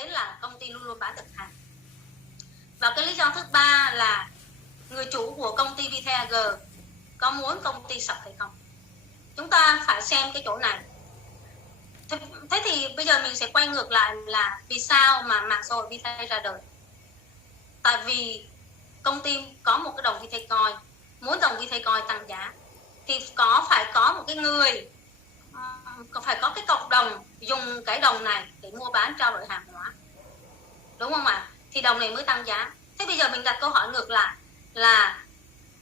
thế là công ty luôn luôn bán được hàng. Và cái lý do thứ ba là người chủ của công ty VTAG có muốn công ty sập hay không. Chúng ta phải xem cái chỗ này. Thế thì bây giờ mình sẽ quay ngược lại là vì sao mà mạng xã hội VTAG ra đời. Tại vì công ty có một cái đồng VTacoin, muốn đồng VTacoin tăng giá thì phải có một cái người, phải có cái cộng đồng dùng cái đồng này để mua bán trao đổi hàng hóa, đúng không ạ? Thì đồng này mới tăng giá. Thế bây giờ mình đặt câu hỏi ngược lại là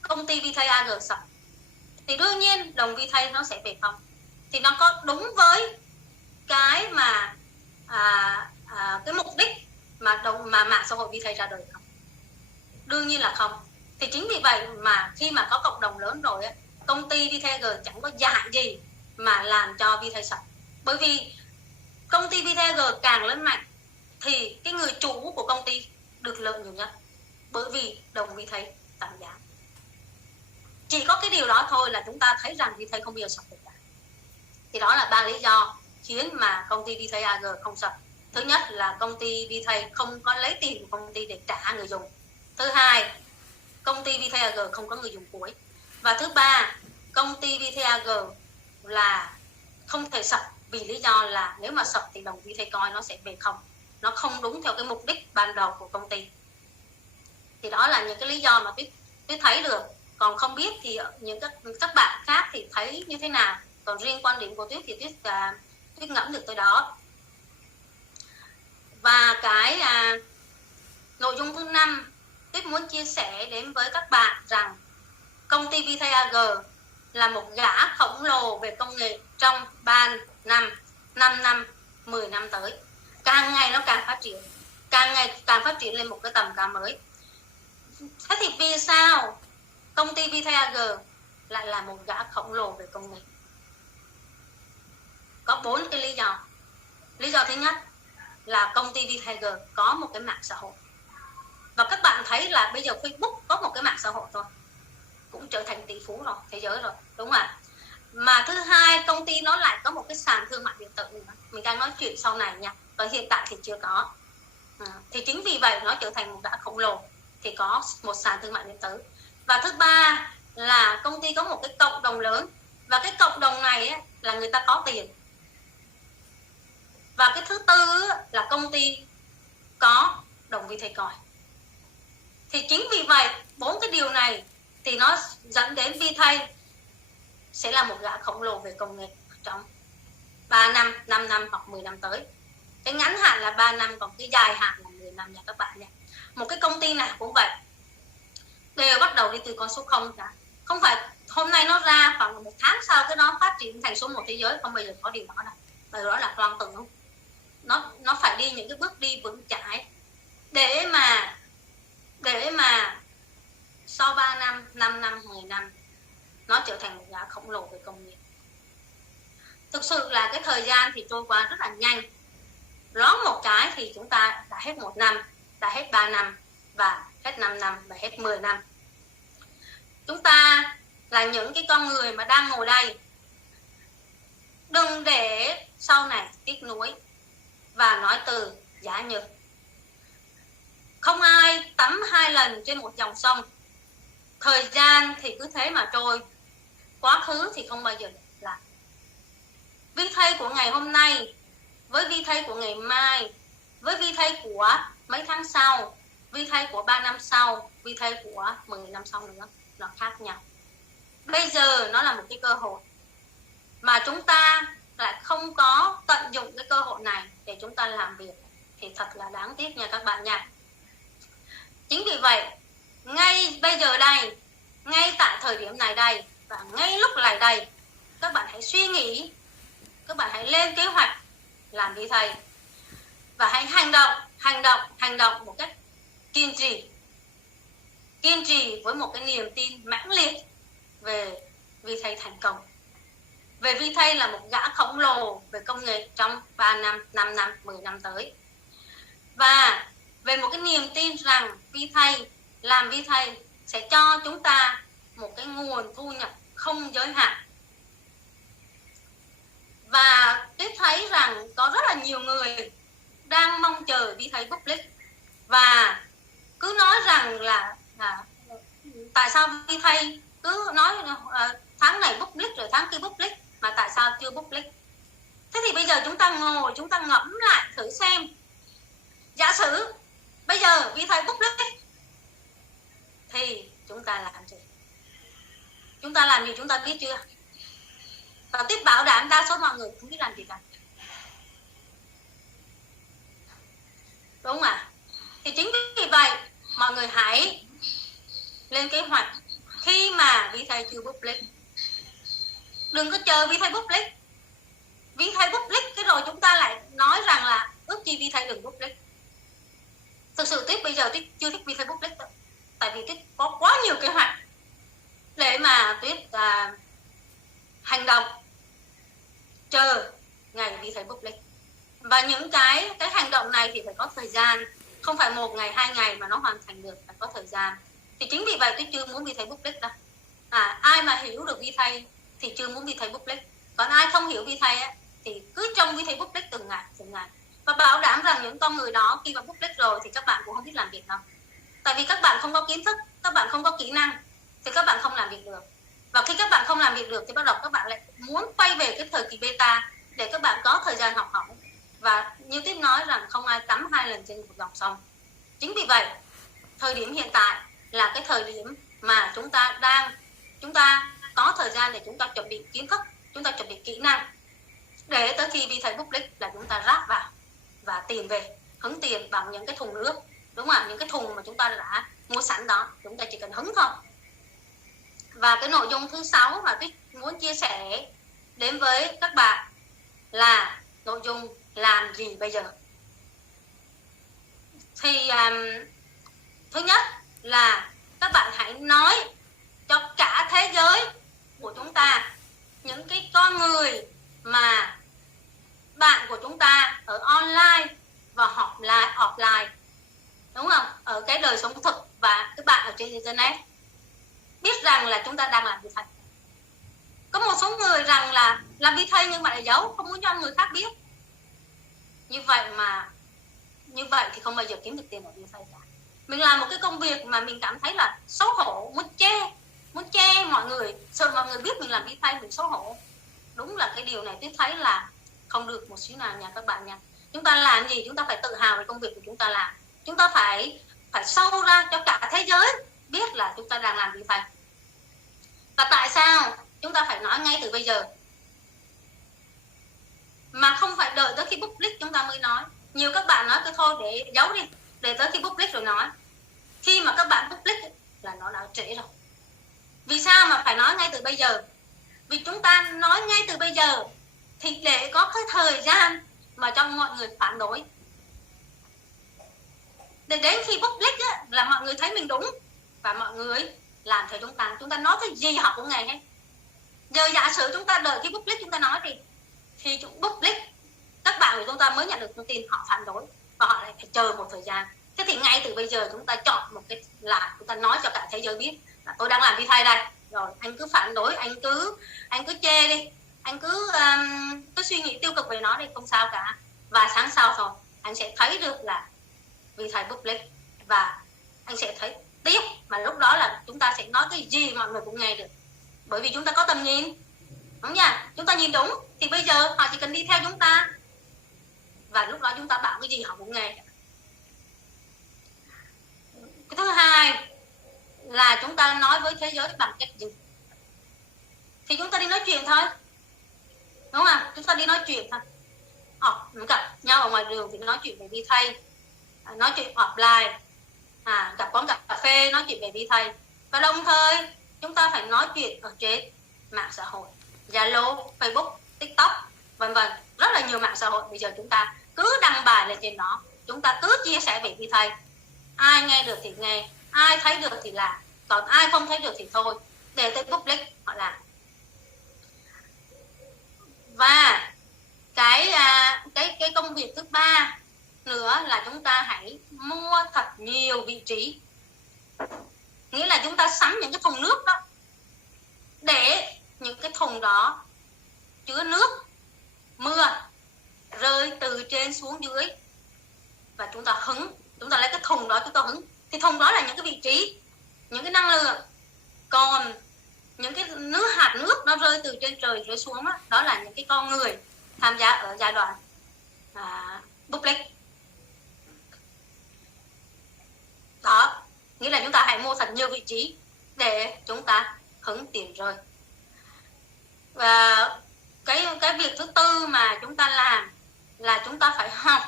công ty VTAG sập thì đương nhiên đồng VTac nó sẽ về không. Thì nó có đúng với cái mà cái mục đích mà mạng xã hội VTac ra đời không? Đương nhiên là không. Thì chính vì vậy mà khi mà có cộng đồng lớn rồi, công ty VTAG chẳng có dạy gì mà làm cho VTac sập. Bởi vì công ty VTAG càng lớn mạnh thì cái người chủ của công ty được lợi nhiều nhất, bởi vì đồng VTac tăng giá. Chỉ có cái điều đó thôi là chúng ta thấy rằng VTac không bao giờ sập được cả. Thì đó là 3 lý do khiến mà công ty VTAG không sập. Thứ nhất là công ty VTac không có lấy tiền của công ty để trả người dùng. Thứ hai, công ty VTAG không có người dùng cuối. Và thứ ba, công ty VTAG là không thể sập vì lý do là nếu mà sập thì đồng VTacoin nó sẽ về không. Nó không đúng theo cái mục đích ban đầu của công ty. Thì đó là những cái lý do mà Tuyết thấy được. Còn không biết thì những các bạn khác thì thấy như thế nào. Còn riêng quan điểm của Tuyết thì Tuyết ngẫm được tới đó. Và cái nội dung thứ 5 Tuyết muốn chia sẻ đến với các bạn rằng công ty VTAG là một gã khổng lồ về công nghệ trong 3 năm, 5 năm, 10 năm tới. Càng ngày nó càng phát triển, càng ngày càng phát triển lên một cái tầm cao mới. Thế thì vì sao công ty VTAG lại là một gã khổng lồ về công nghệ? Có 4 cái lý do. Lý do thứ nhất là công ty VTAG có một cái mạng xã hội. Và các bạn thấy là bây giờ Facebook có một cái mạng xã hội thôi cũng trở thành tỷ phú rồi, thế giới rồi, đúng không ạ? Mà thứ hai, công ty nó lại có một cái sàn thương mại điện tử nữa. Mình đang nói chuyện sau này nha, còn hiện tại thì chưa có. Thì chính vì vậy nó trở thành một gã khổng lồ thì có một sàn thương mại điện tử. Và thứ ba là công ty có một cái cộng đồng lớn, và cái cộng đồng này là người ta có tiền. Và cái thứ tư là công ty có đồng VTacoin. Thì chính vì vậy 4 cái điều này thì nó dẫn đến VTac sẽ là một gã khổng lồ về công nghệ trong 3 năm, 5 năm hoặc 10 năm tới. Cái ngắn hạn là 3 năm, còn cái dài hạn là 10 năm nha các bạn nha. Một cái công ty nào cũng vậy, đều bắt đầu đi từ con số 0 cả. Không phải hôm nay nó ra khoảng 1 tháng sau cái nó phát triển thành số 1 thế giới, không bao giờ có điều đó đâu. Bởi đó là loan tưởng. Nó phải đi những cái bước đi vững chãi để mà sau 3 năm, 5 năm, 10 năm nó trở thành một gã khổng lồ về công nghệ. Thực sự là cái thời gian thì trôi qua rất là nhanh. Loáng một cái thì chúng ta đã hết 1 năm, đã hết 3 năm, và hết 5 năm, và hết 10 năm. Chúng ta là những cái con người mà đang ngồi đây, đừng để sau này tiếc nuối và nói từ giả nhược. Không ai tắm 2 lần trên một dòng sông. Thời gian thì cứ thế mà trôi. Quá khứ thì không bao giờ lại. VTac của ngày hôm nay với VTac của ngày mai, với VTac của mấy tháng sau, VTac của 3 năm sau, VTac của 10 năm sau nữa, nó khác nhau. Bây giờ nó là một cái cơ hội mà chúng ta lại không có tận dụng cái cơ hội này để chúng ta làm việc, thì thật là đáng tiếc nha các bạn nha. Chính vì vậy, ngay bây giờ đây, ngay tại thời điểm này đây, và ngay lúc này đây, các bạn hãy suy nghĩ, các bạn hãy lên kế hoạch làm VTac và hãy hành động một cách kiên trì với một cái niềm tin mãnh liệt về VTac thành công. Về VTac là một gã khổng lồ về công nghệ trong 3 năm, 5 năm, 10 năm tới. Và về một cái niềm tin rằng làm VTac sẽ cho chúng ta một cái nguồn thu nhập không giới hạn. Và Tuyết thấy rằng có rất là nhiều người đang mong chờ Vi thầy public và cứ nói rằng là tại sao Vi thầy cứ nói tháng này public rồi tháng kia public mà tại sao chưa public. Thế thì bây giờ chúng ta ngồi chúng ta ngẫm lại thử xem, giả sử bây giờ Vi thầy public thì chúng ta làm gì? Chúng ta làm gì chúng ta biết chưa? Và tiếp bảo đảm đa số mọi người không biết làm gì cả, đúng không ạ? Thì chính vì vậy mọi người hãy lên kế hoạch khi mà Vi thầy chưa public. Đừng có chờ Vi thầy public. Vi thầy public cái rồi chúng ta lại nói rằng là ước chi Vi thầy đừng public. Thực sự Tuyết bây giờ Tuyết chưa thích Vi thầy public đâu. Tại vì Tuyết có quá nhiều kế hoạch để mà Tuyết hành động chờ ngày Vi thầy public. Và những cái hành động này thì phải có thời gian, không phải 1 ngày 2 ngày mà nó hoàn thành được, phải có thời gian. Thì chính vì vậy Tuyết chưa muốn Vi thầy public đâu. Ai mà hiểu được Vi thầy thì chưa muốn Vi thầy public, còn ai không hiểu Vi thầy á, thì cứ trông Vi thầy public từng ngày. Và bảo đảm rằng những con người đó khi mà public rồi thì các bạn cũng không biết làm việc đâu. Tại vì các bạn không có kiến thức, các bạn không có kỹ năng thì các bạn không làm việc được. Và khi các bạn không làm việc được thì bắt đầu các bạn lại muốn quay về cái thời kỳ beta để các bạn có thời gian học hỏi. Và như Tiếp nói rằng không ai tắm 2 lần trên một dòng sông. Chính vì vậy thời điểm hiện tại là cái thời điểm mà chúng ta có thời gian để chúng ta chuẩn bị kiến thức, chúng ta chuẩn bị kỹ năng, để tới khi Vi thầy public là chúng ta ráp vào và tiền về, hứng tiền bằng những cái thùng nước, đúng không ạ? Những cái thùng mà chúng ta đã mua sẵn đó, chúng ta chỉ cần hứng thôi. Và cái nội dung thứ 6 mà Tuyết muốn chia sẻ đến với các bạn là nội dung làm gì bây giờ. Thì thứ nhất là các bạn hãy nói cho cả thế giới của chúng ta, những cái con người mà bạn của chúng ta ở online và offline, đúng không? Ở cái đời sống thực và các bạn ở trên internet biết rằng là chúng ta đang làm Vi thầy. Có một số người rằng là làm Vi thầy nhưng mà lại giấu, không muốn cho người khác biết. Như vậy thì không bao giờ kiếm được tiền ở Vi thầy cả. Mình làm một cái công việc mà mình cảm thấy là xấu hổ, muốn che mọi người, sợ mọi người biết mình làm Vi thầy, mình xấu hổ. Đúng là cái điều này tôi thấy là không được một xíu nào nha các bạn nha. Chúng ta làm gì chúng ta phải tự hào về công việc của chúng ta làm. Chúng ta phải show ra cho cả thế giới biết là chúng ta đang làm Vi thầy. Và tại sao chúng ta phải nói ngay từ bây giờ, mà không phải đợi tới khi public chúng ta mới nói. Nhiều các bạn nói cái thôi để giấu đi, để tới khi public rồi nói. Khi mà các bạn public là nó đã trễ rồi. Vì sao mà phải nói ngay từ bây giờ? Vì chúng ta nói ngay từ bây giờ thì để có cái thời gian mà cho mọi người phản đối, để đến khi public á, là mọi người thấy mình đúng và mọi người làm theo chúng ta. Chúng ta nói cái gì họ cũng nghe hết. Giờ giả sử chúng ta đợi khi public chúng ta nói thì public các bạn của chúng ta mới nhận được thông tin, họ phản đối và họ lại phải chờ một thời gian. Thế thì ngay từ bây giờ chúng ta chọn một cái là chúng ta nói cho cả thế giới biết là tôi đang làm Vi thầy đây. Rồi anh cứ phản đối, anh cứ chê đi, anh cứ suy nghĩ tiêu cực về nó đi, không sao cả. Và sáng sau thôi anh sẽ thấy được là Vi thầy public và anh sẽ thấy tiếp, mà lúc đó là chúng ta sẽ nói cái gì mọi người cũng nghe được. Bởi vì chúng ta có tầm nhìn, đúng nha, chúng ta nhìn đúng thì bây giờ họ chỉ cần đi theo chúng ta và lúc đó chúng ta bảo cái gì họ cũng nghe. Cái thứ hai là chúng ta nói với thế giới bằng cách gì? Thì chúng ta đi nói chuyện thôi, đúng không? Chúng ta đi nói chuyện thôi. Gặp nhau ở ngoài đường thì nói chuyện về Vi thầy, nói chuyện offline, gặp quán cà phê nói chuyện về Vi thầy. Và đồng thời chúng ta phải nói chuyện ở trên mạng xã hội, Zalo, Facebook, TikTok, vân vân, rất là nhiều mạng xã hội. Bây giờ chúng ta cứ đăng bài lên trên đó, chúng ta cứ chia sẻ về Vi thầy. Ai nghe được thì nghe, ai thấy được thì làm, còn ai không thấy được thì thôi, để tới public họ làm. Và cái công việc thứ 3 nữa là chúng ta hãy mua thật nhiều vị trí. Nghĩa là chúng ta sắm những cái thùng nước đó, để những cái thùng đó chứa nước mưa rơi từ trên xuống dưới và chúng ta hứng, chúng ta lấy cái thùng đó chúng ta hứng, thì thùng đó là những cái vị trí, những cái năng lượng. Còn những cái hạt nước nó rơi từ trên trời rơi xuống đó, đó là những cái con người tham gia ở giai đoạn public. Đó, nghĩa là chúng ta hãy mua thật nhiều vị trí để chúng ta hứng tiền rơi. Và cái việc thứ tư mà chúng ta làm là chúng ta phải học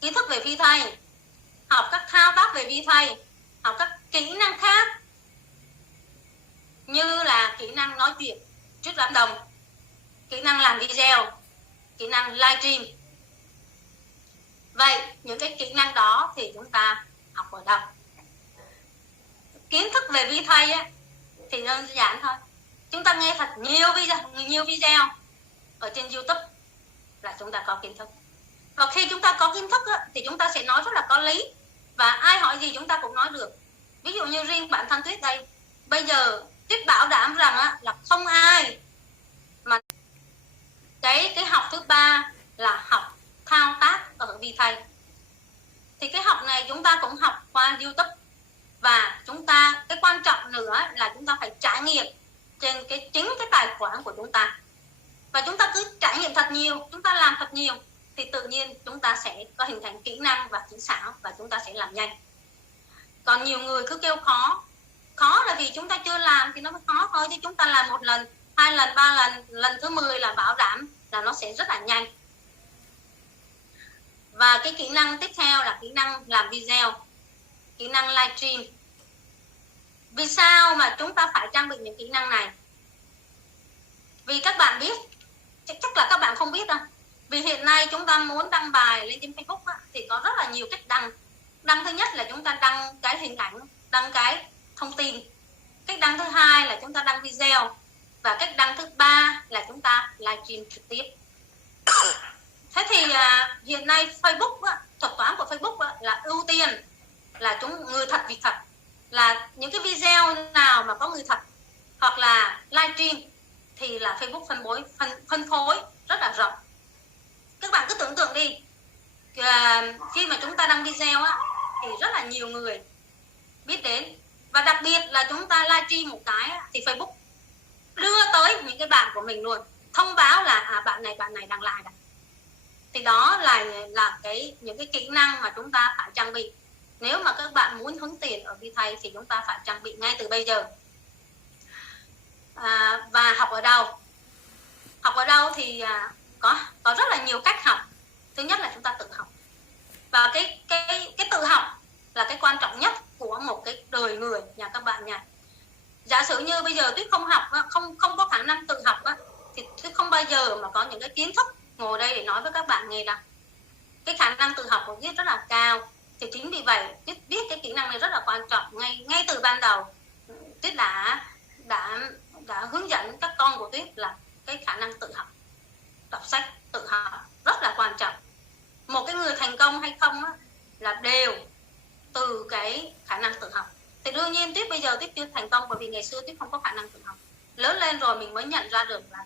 kiến thức về vi thầy, học các thao tác về vi thầy, học các kỹ năng khác như là kỹ năng nói chuyện trước đám đông, kỹ năng làm video, kỹ năng livestream. Vậy những cái kỹ năng đó thì chúng ta học ở đâu? Kiến thức về vi thầy á, thì đơn giản thôi, chúng ta nghe thật nhiều video ở trên YouTube là chúng ta có kiến thức. Và khi chúng ta có kiến thức á, thì chúng ta sẽ nói rất là có lý, và ai hỏi gì chúng ta cũng nói được. Ví dụ như riêng bản thân Tuyết đây, bây giờ Tuyết bảo đảm rằng á, là không ai mà cái học thứ ba là học thao tác ở vi thầy. Thì cái học này chúng ta cũng học qua YouTube, và chúng ta cái quan trọng nữa là chúng ta phải trải nghiệm trên chính cái tài khoản của chúng ta, và chúng ta cứ trải nghiệm thật nhiều, chúng ta làm thật nhiều thì tự nhiên chúng ta sẽ có hình thành kỹ năng và kỹ xảo, và chúng ta sẽ làm nhanh. Còn nhiều người cứ kêu khó là vì chúng ta chưa làm thì nó mới khó thôi, chứ chúng ta làm 1 lần, 2 lần, 3 lần, lần thứ 10 là bảo đảm là nó sẽ rất là nhanh. Và cái kỹ năng tiếp theo là kỹ năng làm video, kỹ năng livestream. Vì sao mà chúng ta phải trang bị những kỹ năng này? Vì các bạn biết, chắc là các bạn không biết đâu. Vì hiện nay chúng ta muốn đăng bài lên trên Facebook á, thì có rất là nhiều cách đăng. Đăng thứ nhất là chúng ta đăng cái hình ảnh, đăng cái thông tin. Cách đăng thứ hai là chúng ta đăng video. Và cách đăng thứ ba là chúng ta livestream trực tiếp. Thế thì hiện nay Facebook á, thuật toán của Facebook á, là ưu tiên là người thật việc thật, là những cái video nào mà có người thật hoặc là livestream thì là Facebook phân phối rất là rộng. Các bạn cứ tưởng tượng đi, khi mà chúng ta đăng video á, thì rất là nhiều người biết đến, và đặc biệt là chúng ta livestream một cái á, thì Facebook đưa tới những cái bạn của mình luôn, thông báo là bạn này đăng lại đây. Thì đó là những cái kỹ năng mà chúng ta phải trang bị. Nếu mà các bạn muốn hứng tiền ở vi thầy thì chúng ta phải trang bị ngay từ bây giờ. Và học ở đâu? Học ở đâu thì có rất là nhiều cách học. Thứ nhất là chúng ta tự học, và cái tự học là cái quan trọng nhất của một cái đời người nha các bạn nha. Giả sử như bây giờ Tuyết không học, không có khả năng tự học thì Tuyết không bao giờ mà có những cái kiến thức ngồi đây để nói với các bạn nghe đâu. Cái khả năng tự học của Tuyết rất là cao. Thì chính vì vậy Tuyết biết cái kỹ năng này rất là quan trọng. Ngay từ ban đầu Tuyết đã hướng dẫn các con của Tuyết là cái khả năng tự học. Đọc sách, tự học rất là quan trọng. Một cái người thành công hay không là đều từ cái khả năng tự học. Thì đương nhiên Tuyết bây giờ Tuyết chưa thành công, bởi vì ngày xưa Tuyết không có khả năng tự học. Lớn lên rồi mình mới nhận ra được là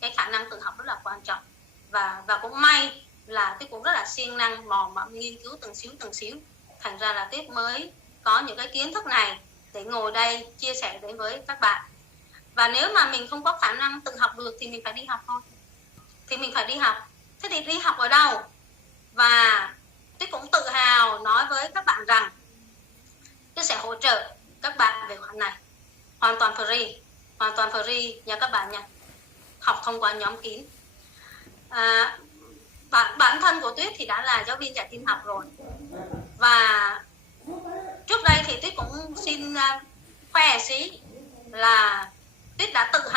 cái khả năng tự học rất là quan trọng. Và cũng may là Tuyết cũng rất là siêng năng mò mẫm nghiên cứu từng xíu. Thành ra là Tuyết mới có những cái kiến thức này để ngồi đây chia sẻ đến với các bạn. Và nếu mà mình không có khả năng tự học được thì mình phải đi học thôi. Thế thì đi học ở đâu? Và Tuyết cũng tự hào nói với các bạn rằng Tuyết sẽ hỗ trợ các bạn về khoản này. Hoàn toàn free nha các bạn nha. Học thông qua nhóm kín. Bản thân của Tuyết thì đã là giáo viên dạy tin học rồi. Và trước đây thì Tuyết cũng xin khoe xí là Tuyết đã tự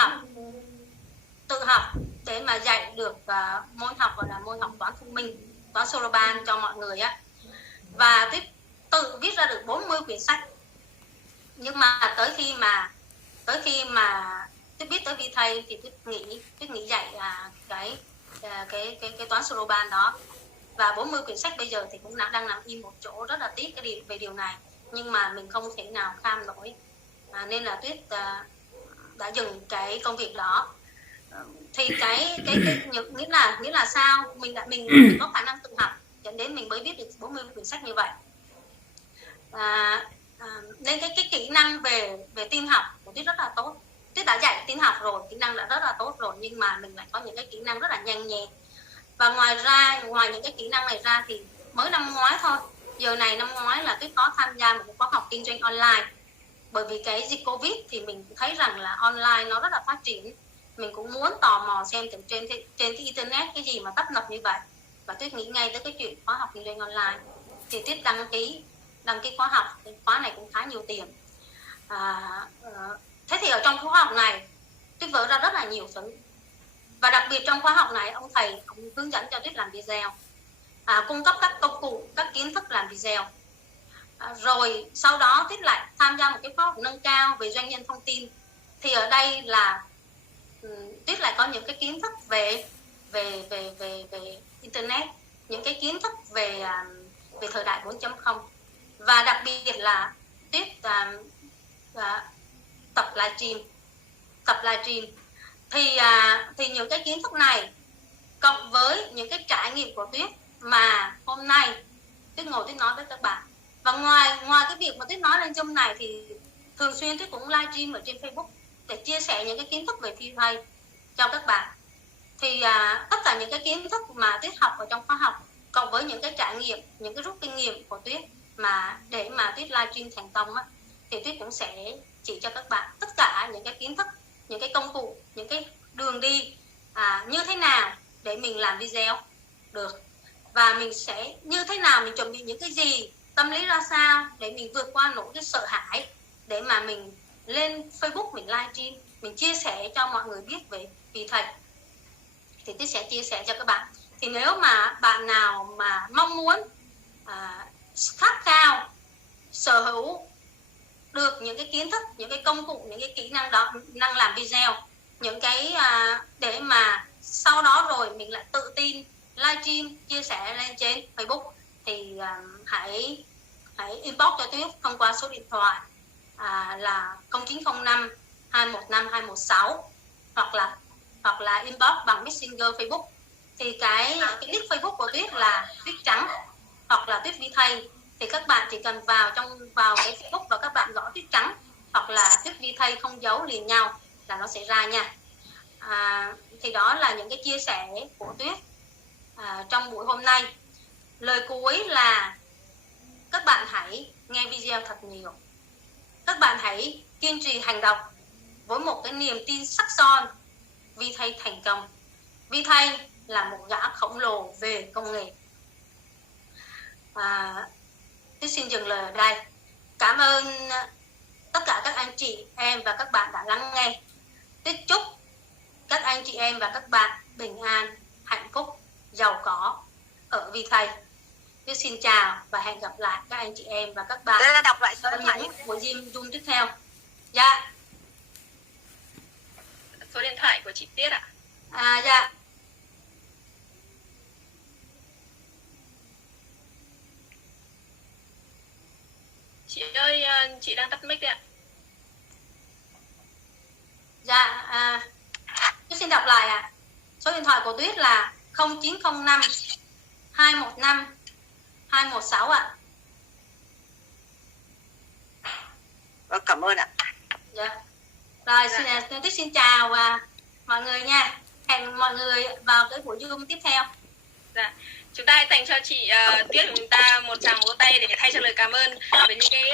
học để mà dạy được môn học gọi là môn học toán thông minh, toán Soroban cho mọi người á. Và Tuyết tự viết ra được 40 quyển sách. Nhưng mà tới khi mà Tuyết biết tới vi thầy thì Tuyết nghĩ dạy cái toán Soroban đó. Và 40 quyển sách bây giờ thì cũng đang nằm im một chỗ, rất là tiếc về điều này. Nhưng mà mình không thể nào kham nổi, nên là Tuyết đã dừng cái công việc đó. Thì nghĩa là sao? Mình có khả năng tự học dẫn đến mình mới viết được 40 quyển sách như vậy. Nên cái kỹ năng về tin học của Tuyết rất là tốt. Tuyết đã dạy tin học rồi, kỹ năng đã rất là tốt rồi, nhưng mà mình lại có những cái kỹ năng rất là nhanh nhẹn. Và ngoài những cái kỹ năng này ra thì mới năm ngoái thôi, giờ này năm ngoái là Tuyết có tham gia một khóa học kinh doanh online. Bởi vì cái dịch Covid thì mình thấy rằng là online nó rất là phát triển, mình cũng muốn tò mò xem trên cái internet cái gì mà tấp nập như vậy, và Tuyết nghĩ ngay tới cái chuyện khóa học kinh doanh online. Thì Tuyết đăng ký khóa học, cái khóa này cũng khá nhiều tiền. Thế thì ở trong khóa học này Tuyết vỡ ra rất là nhiều thứ, và đặc biệt trong khóa học này ông thầy cũng hướng dẫn cho Tuyết làm video, cung cấp các công cụ, các kiến thức làm video. Rồi sau đó Tuyết lại tham gia một cái khóa học nâng cao về doanh nhân thông tin. Thì ở đây là Tuyết lại có những cái kiến thức về internet, những cái kiến thức về thời đại 4.0, và đặc biệt là Tuyết tập livestream. Thì những cái kiến thức này cộng với những cái trải nghiệm của Tuyết mà hôm nay Tuyết ngồi Tuyết nói với các bạn. Và ngoài cái việc mà Tuyết nói lên Zoom này thì thường xuyên Tuyết cũng livestream ở trên Facebook để chia sẻ những cái kiến thức về thi thầy cho các bạn. Thì tất cả những cái kiến thức mà Tuyết học ở trong khóa học cộng với những cái trải nghiệm, những cái rút kinh nghiệm của Tuyết mà để mà Tuyết livestream thành công á, thì Tuyết cũng sẽ chỉ cho các bạn tất cả những cái kiến thức, những cái công cụ, những cái đường đi như thế nào để mình làm video được, và mình sẽ như thế nào, mình chuẩn bị những cái gì, tâm lý ra sao để mình vượt qua nỗi cái sợ hãi để mà mình lên Facebook mình livestream, mình chia sẻ cho mọi người biết về vị thầy. Thì Tuyết sẽ chia sẻ cho các bạn. Thì nếu mà bạn nào mà mong muốn khát khao sở hữu được những cái kiến thức, những cái công cụ, những cái kỹ năng đó, năng làm video, những cái để mà sau đó rồi mình lại tự tin livestream chia sẻ lên trên Facebook, thì hãy inbox cho Tuyết thông qua số điện thoại là 0905 215 216, hoặc là inbox bằng Messenger Facebook. Thì cái nick Facebook của Tuyết là Tuyết Trắng hoặc là Tuyết Vi Thầy. Thì các bạn chỉ cần vào cái Facebook và các bạn gõ Tuyết Trắng hoặc là Tuyết Vi Thầy không dấu liền nhau là nó sẽ ra nha. Thì đó là những cái chia sẻ của Tuyết trong buổi hôm nay. Lời cuối là các bạn hãy nghe video thật nhiều, các bạn hãy kiên trì hành động với một cái niềm tin sắc son. Vi Thầy thành công. Vi Thầy là một gã khổng lồ về công nghệ. Tôi xin dừng lời ở đây. Cảm ơn tất cả các anh chị em và các bạn đã lắng nghe. Tôi chúc các anh chị em và các bạn bình an, hạnh phúc, giàu có ở Vi Thầy. Tôi xin chào và hẹn gặp lại các anh chị em và các bạn. Tôi đọc lại số điện thoại buổi Zoom tiếp theo. Dạ. Số điện thoại của chị Tiết ạ. Dạ. Chị ơi, chị đang tắt mic đấy ạ. Dạ, tôi xin đọc lại ạ. Số điện thoại của Tuyết là 0905 215 216 ạ. Vâng, cảm ơn ạ. Dạ. Rồi, Tuyết xin chào mọi người nha. Hẹn mọi người vào cái buổi Zoom tiếp theo. Dạ. Chúng ta hãy dành cho chị Tuyết của chúng ta một tràng vỗ tay để thay cho lời cảm ơn với những cái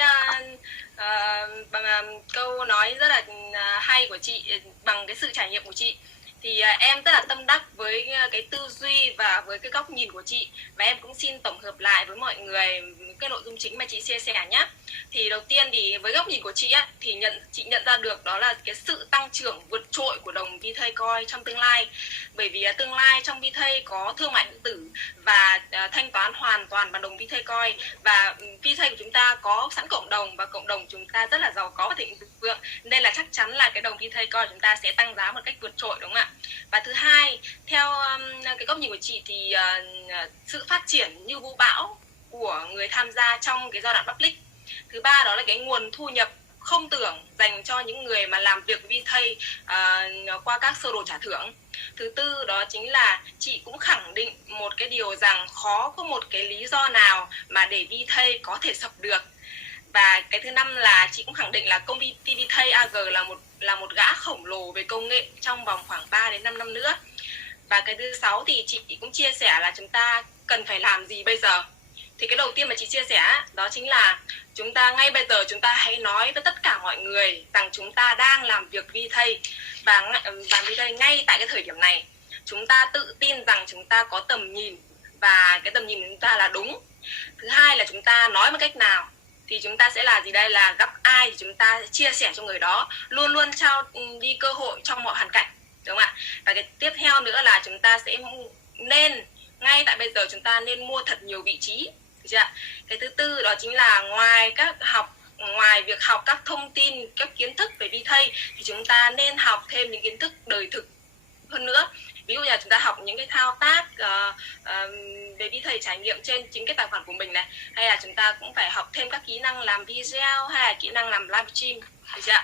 câu nói rất là hay của chị bằng cái sự trải nghiệm của chị. Thì em rất là tâm đắc với cái tư duy và với cái góc nhìn của chị, và em cũng xin tổng hợp lại với mọi người cái nội dung chính mà chị chia sẻ nhé. Thì đầu tiên thì với góc nhìn của chị á, thì chị nhận ra được đó là cái sự tăng trưởng vượt trội của đồng Vthaycoin trong tương lai. Bởi vì tương lai trong Vthay có thương mại điện tử và thanh toán hoàn toàn bằng đồng Vthaycoin, và Vthay của chúng ta có sẵn cộng đồng, và cộng đồng chúng ta rất là giàu có và thịnh vượng, nên là chắc chắn là cái đồng Vthaycoin chúng ta sẽ tăng giá một cách vượt trội, đúng không ạ? Và thứ hai, theo cái góc nhìn của chị thì sự phát triển như vũ bão của người tham gia trong cái giai đoạn public. Thứ ba đó là cái nguồn thu nhập không tưởng dành cho những người mà làm việc với Vthay qua các sơ đồ trả thưởng. Thứ tư đó chính là chị cũng khẳng định một cái điều rằng khó có một cái lý do nào mà để VTay có thể sập được. Và cái thứ năm là chị cũng khẳng định là công ty VTay AG là một gã khổng lồ về công nghệ trong vòng khoảng 3 đến 5 năm nữa. Và cái thứ sáu thì chị cũng chia sẻ là chúng ta cần phải làm gì bây giờ. Thì cái đầu tiên mà chị chia sẻ đó chính là chúng ta ngay bây giờ chúng ta hãy nói với tất cả mọi người rằng chúng ta đang làm việc VTay và VTay ngay tại cái thời điểm này. Chúng ta tự tin rằng chúng ta có tầm nhìn và cái tầm nhìn của chúng ta là đúng. Thứ hai là chúng ta nói một cách nào thì chúng ta sẽ là gì đây, là gặp ai thì chúng ta chia sẻ cho người đó, luôn luôn trao đi cơ hội trong mọi hoàn cảnh, đúng không ạ? Và cái tiếp theo nữa là chúng ta sẽ nên ngay tại bây giờ chúng ta nên mua thật nhiều vị trí, được chưa? Cái thứ tư đó chính là ngoài việc học các thông tin, các kiến thức về VTay thì chúng ta nên học thêm những kiến thức đời thực hơn nữa. Ví dụ như là chúng ta học những cái thao tác về VTay trải nghiệm trên chính cái tài khoản của mình này, hay là chúng ta cũng phải học thêm các kỹ năng làm video hay là kỹ năng làm livestream, được chưa?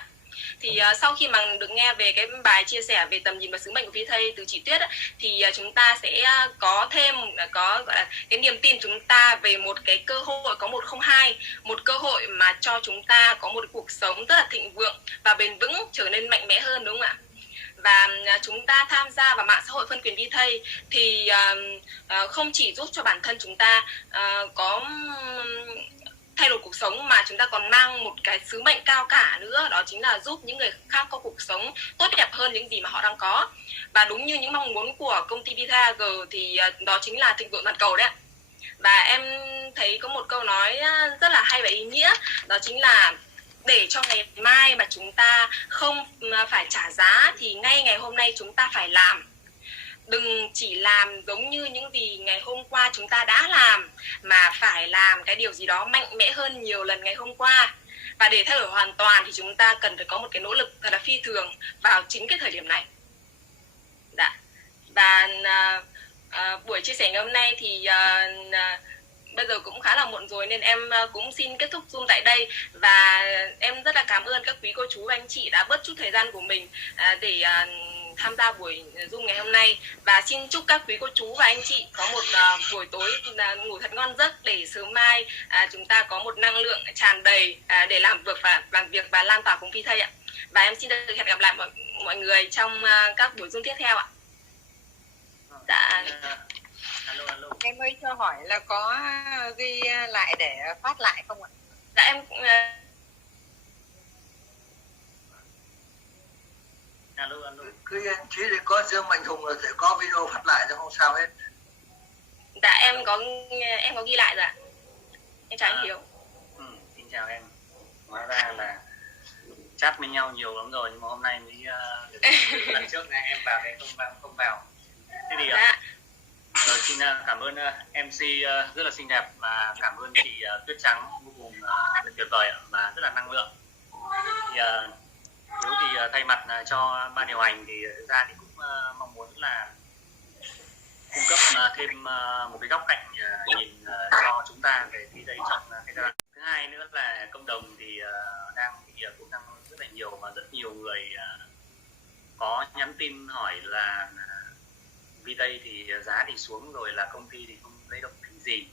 Thì sau khi mà được nghe về cái bài chia sẻ về tầm nhìn và sứ mệnh của VTay từ chị Tuyết thì chúng ta sẽ có thêm gọi là cái niềm tin chúng ta về một cái cơ hội có 102, một cơ hội mà cho chúng ta có một cuộc sống rất là thịnh vượng và bền vững, trở nên mạnh mẽ hơn, đúng không ạ? Và chúng ta tham gia vào mạng xã hội phân quyền VTay thì không chỉ giúp cho bản thân chúng ta có thay đổi cuộc sống mà chúng ta còn mang một cái sứ mệnh cao cả nữa, đó chính là giúp những người khác có cuộc sống tốt đẹp hơn những gì mà họ đang có. Và đúng như những mong muốn của công ty VTay AG thì đó chính là thịnh vượng toàn cầu đấy. Và em thấy có một câu nói rất là hay và ý nghĩa, đó chính là để cho ngày mai mà chúng ta không phải trả giá thì ngay ngày hôm nay chúng ta phải làm. Đừng chỉ làm giống như những gì ngày hôm qua chúng ta đã làm, mà phải làm cái điều gì đó mạnh mẽ hơn nhiều lần ngày hôm qua. Và để thay đổi hoàn toàn thì chúng ta cần phải có một cái nỗ lực thật là phi thường vào chính cái thời điểm này. Đã. Và buổi chia sẻ ngày hôm nay thì bây giờ cũng khá là muộn rồi nên em cũng xin kết thúc Zoom tại đây. Và em rất là cảm ơn các quý cô chú và anh chị đã bớt chút thời gian của mình để tham gia buổi Zoom ngày hôm nay. Và xin chúc các quý cô chú và anh chị có một buổi tối ngủ thật ngon giấc để sớm mai chúng ta có một năng lượng tràn đầy để làm việc và lan tỏa cùng VTay ạ. Và em xin được hẹn gặp lại mọi người trong các buổi Zoom tiếp theo ạ. Dạ. Alo. Em ơi cho hỏi là có ghi lại để phát lại không ạ? Dạ em cũng alo. Cứ anh chí thì có Dương Mạnh Hùng là sẽ có video phát lại chứ không sao hết. Dạ em có ghi lại rồi ạ. Em chào anh Hiếu. Xin chào em. Hóa ra là chat với nhau nhiều lắm rồi nhưng mà hôm nay mới được lần trước này em vào đây không vào. Thế thì dạ. Rồi xin cảm ơn MC rất là xinh đẹp và cảm ơn chị Tuyết Trắng vô cùng tuyệt vời và rất là năng lượng. Thì Hiếu thì thay mặt cho ban điều hành thì ra thì cũng mong muốn là cung cấp thêm một cái góc cạnh nhìn cho chúng ta về VTay trong cái giai đoạn. Thứ hai nữa là cộng đồng thì cũng đang rất là nhiều và rất nhiều người có nhắn tin hỏi là VTay thì giá thì xuống rồi là công ty thì không lấy động tĩnh gì,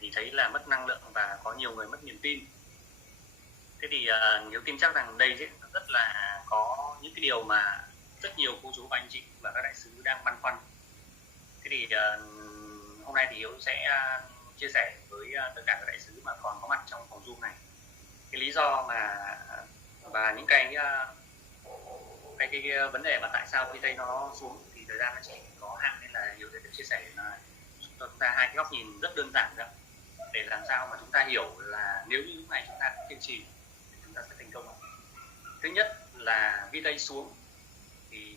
thì thấy là mất năng lượng và có nhiều người mất niềm tin. Thế thì Hiếu tin chắc rằng đây rất là có những cái điều mà rất nhiều cô chú và anh chị và các đại sứ đang băn khoăn. Thế thì hôm nay thì Hiếu sẽ chia sẻ với tất cả các đại sứ mà còn có mặt trong phòng Zoom này cái lý do mà và những cái vấn đề mà tại sao VTay nó xuống. Thì thời gian nó chỉ có hạn nên là Hiếu sẽ chia sẻ cho chúng ta hai cái góc nhìn rất đơn giản đó, để làm sao mà chúng ta hiểu là nếu như lúc này chúng ta kiên trì thì chúng ta sẽ thành công. Thứ nhất là VTay xuống thì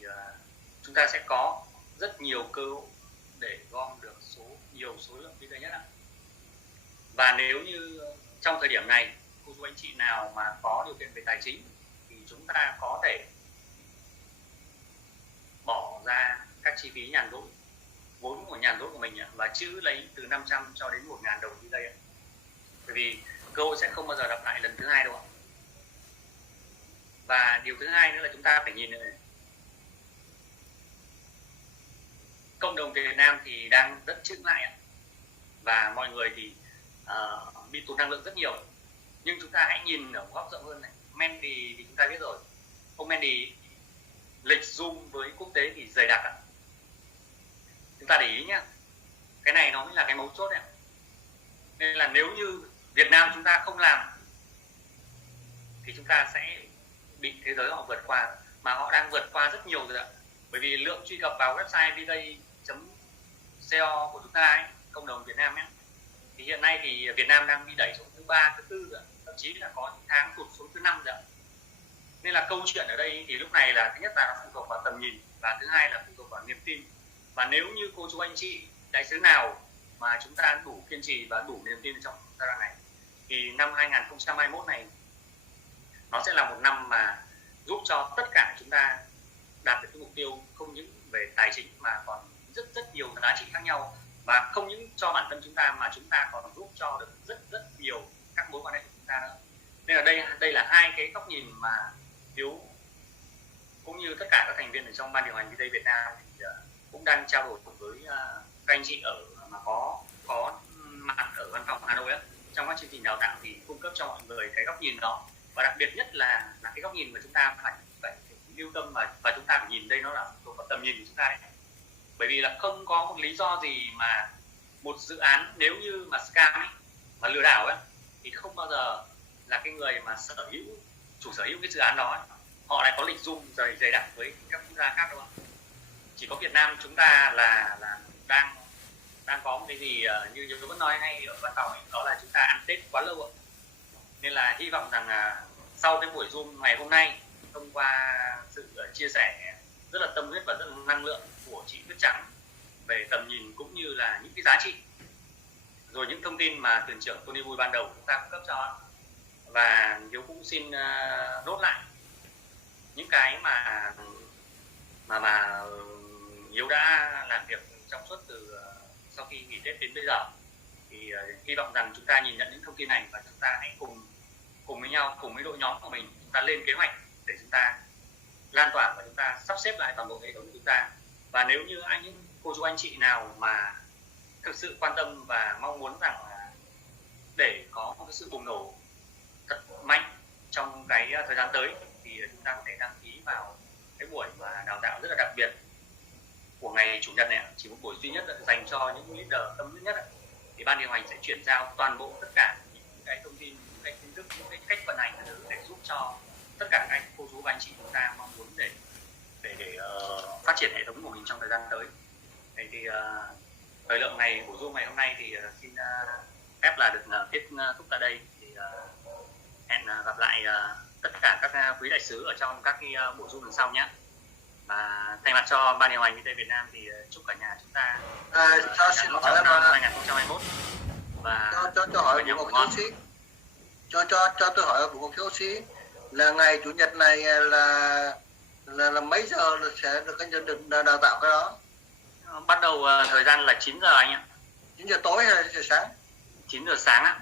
chúng ta sẽ có rất nhiều cơ hội để gom được nhiều số lượng VTay nhất. Và nếu như trong thời điểm này cô chú anh chị nào mà có điều kiện về tài chính thì chúng ta có thể bỏ ra các chi phí nhàn rỗi, vốn của nhàn rỗi của mình và chữ lấy từ 500 cho đến 1.000 đồng VTay. Bởi vì cơ hội sẽ không bao giờ lặp lại lần thứ hai đâu ạ. Và điều thứ hai nữa là chúng ta phải nhìn này. cộng đồng Việt Nam thì đang rất chững lại ạ. Và mọi người thì bị tụt năng lượng rất nhiều. Nhưng chúng ta hãy nhìn ở góc rộng hơn này. Mandy thì chúng ta biết rồi, ông Mandy lịch Zoom với quốc tế thì dày đặc ạ. Chúng ta để ý nhá, cái này nó mới là cái mấu chốt ạ. Nên là nếu như Việt Nam chúng ta không làm thì chúng ta sẽ bị thế giới họ vượt qua, mà họ đang vượt qua rất nhiều rồi ạ. Bởi vì lượng truy cập vào website vday.co của chúng ta ấy, cộng đồng Việt Nam ấy, thì hiện nay thì Việt Nam đang bị đẩy xuống thứ 3, thứ 4 rồi, thậm chí là có những tháng tụt xuống thứ 5 rồi. Nên là câu chuyện ở đây thì lúc này là thứ nhất là nó phụ thuộc vào tầm nhìn, và thứ hai là phụ thuộc vào niềm tin. Và nếu như cô chú anh chị đại sứ nào mà chúng ta đủ kiên trì và đủ niềm tin trong giai đoạn này, thì năm 2021 này nó sẽ là một năm mà giúp cho tất cả chúng ta đạt được cái mục tiêu không những về tài chính mà còn rất nhiều giá trị khác nhau, và không những cho bản thân chúng ta mà chúng ta còn giúp cho được rất nhiều các mối quan hệ của chúng ta nữa. Nên là đây là hai cái góc nhìn mà Hiếu cũng như tất cả các thành viên ở trong ban điều hành VD Việt Nam thì cũng đang trao đổi với các anh chị ở mà có mặt ở văn phòng Hà Nội ấy, trong các chương trình đào tạo thì cung cấp cho mọi người cái góc nhìn đó. Và đặc biệt nhất là cái góc nhìn mà chúng ta phải lưu tâm, và chúng ta phải nhìn đây nó là thuộc vào tầm nhìn của chúng ta đấy. Bởi vì là không có một lý do gì mà một dự án nếu như mà scam ấy, mà lừa đảo ấy, thì không bao giờ là cái người mà chủ sở hữu cái dự án đó ấy, họ lại có lịch Zoom dày đặc với các quốc gia khác đâu. Chỉ có Việt Nam chúng ta là đang có một cái gì như tôi vẫn nói hay ở văn phòng ấy, đó là chúng ta ăn Tết quá lâu. Nên là hy vọng rằng sau cái buổi Zoom ngày hôm nay, thông qua sự chia sẻ rất là tâm huyết và rất là năng lượng của chị Tuyết Trắng về tầm nhìn cũng như là những cái giá trị, rồi những thông tin mà thuyền trưởng Tony Vui ban đầu chúng ta cung cấp cho, và Hiếu cũng xin nốt lại những cái mà Hiếu đã làm việc trong suốt từ sau khi nghỉ Tết đến bây giờ. Thì hy vọng rằng chúng ta nhìn nhận những thông tin này và chúng ta hãy cùng với nhau, cùng với đội nhóm của mình, chúng ta lên kế hoạch để chúng ta lan tỏa và chúng ta sắp xếp lại toàn bộ hệ thống của chúng ta. Và nếu như những cô chú anh chị nào mà thực sự quan tâm và mong muốn rằng để có một cái sự bùng nổ thật mạnh trong cái thời gian tới, thì chúng ta có thể đăng ký vào cái buổi mà đào tạo rất là đặc biệt của ngày Chủ nhật này, chỉ một buổi duy nhất dành cho những leader tâm huyết nhất. Thì ban điều hành sẽ chuyển giao toàn bộ tất cả những cái thông tin, những cái kiến thức, những cái cách vận hành để giúp cho tất cả các cô chú và anh chị chúng ta mong muốn để phát triển hệ thống của mình trong thời gian tới. Thì thời lượng này của Zoom ngày hôm nay thì xin phép là được kết thúc tại đây. Thì hẹn gặp lại tất cả các quý đại sứ ở trong các cái buổi Zoom lần sau nhé. Và thay mặt cho ban điều hành VT Việt Nam thì chúc cả nhà chúng ta xin năm hỏi 2021 và cho hỏi một thiếu xí, cho tôi hỏi một thiếu xí là ngày Chủ nhật này là mấy giờ sẽ được đào tạo cái đó? Bắt đầu thời gian là 9 giờ anh ạ. 9 giờ tối hay là 9 giờ sáng? 9 giờ sáng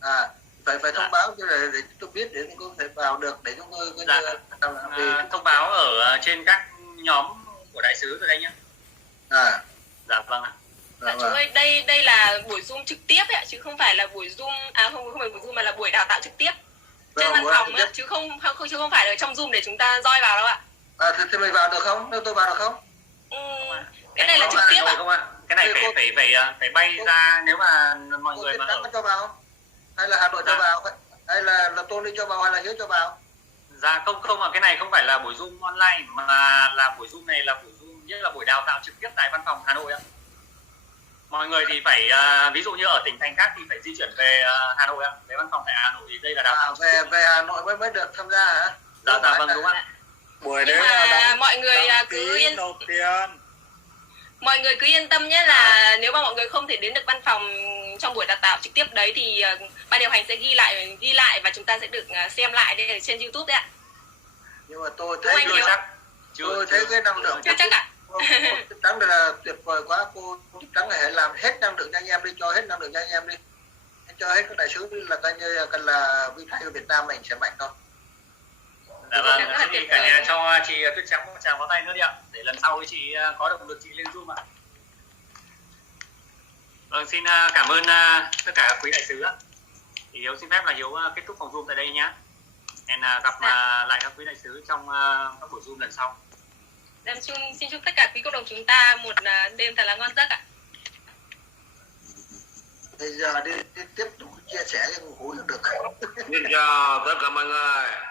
ạ. Phải thông báo cho để tôi biết để có thể vào được để chúng tôi thông báo ở trên các nhóm của đại sứ rồi đây nhé. Dạ vâng ạ. Chú ơi, đây là buổi Zoom trực tiếp ấy, chứ không phải là buổi Zoom, không phải buổi Zoom mà là buổi đào tạo trực tiếp trên văn phòng ấy, chứ không phải ở trong Zoom để chúng ta join vào đâu ạ. Thì mình vào được không? Nếu tôi vào được không? Cái này là trực tiếp ạ. Không ạ? Cái này phải bay ra, nếu mà mọi người mà cho vào, hay là Hà Nội cho vào, hay là Tony cho vào, hay là Hiếu cho vào? Dạ không ạ, cái này không phải là buổi Zoom online mà là buổi Zoom này là buổi Zoom nhất là buổi đào tạo trực tiếp tại văn phòng Hà Nội ạ. Mọi người thì phải ví dụ như ở tỉnh thành khác thì phải di chuyển về Hà Nội ạ, về văn phòng tại Hà Nội thì đây là đào tạo về Hà Nội mới được tham gia hả? Dạ vâng đúng ạ. Buổi đấy là mọi người mọi người cứ yên tâm nhé, là nếu mà mọi người không thể đến được văn phòng trong buổi đào tạo trực tiếp đấy thì ban điều hành sẽ ghi lại và chúng ta sẽ được xem lại đây ở trên YouTube đấy ạ. Nhưng mà tôi thấy cái năng lượng chưa chắc ạ. Cô Trắng là tuyệt vời quá, cô Trắng này hãy làm hết năng lượng cho anh em đi, cho hết năng lượng cho anh em đi, cho hết các đại sứ đi, là coi như là vị thái của Việt Nam mình sẽ mạnh thôi. Dạ vâng, xin cả nhà cho chị Tuyết Trắng một tràng pháo tay nữa đi ạ, để lần sau chị có động lực chị lên Zoom ạ. Vâng, xin cảm ơn tất cả các quý đại sứ. Thì Hiếu xin phép là Hiếu kết thúc phòng Zoom tại đây nhé. Hẹn gặp lại các quý đại sứ trong các buổi Zoom lần sau. Em xin chúc tất cả quý cộng đồng chúng ta một đêm thật là ngon giấc ạ. Bây giờ đi tiếp tục chia sẻ cho ngủ được. Xin chào tất cả mọi người.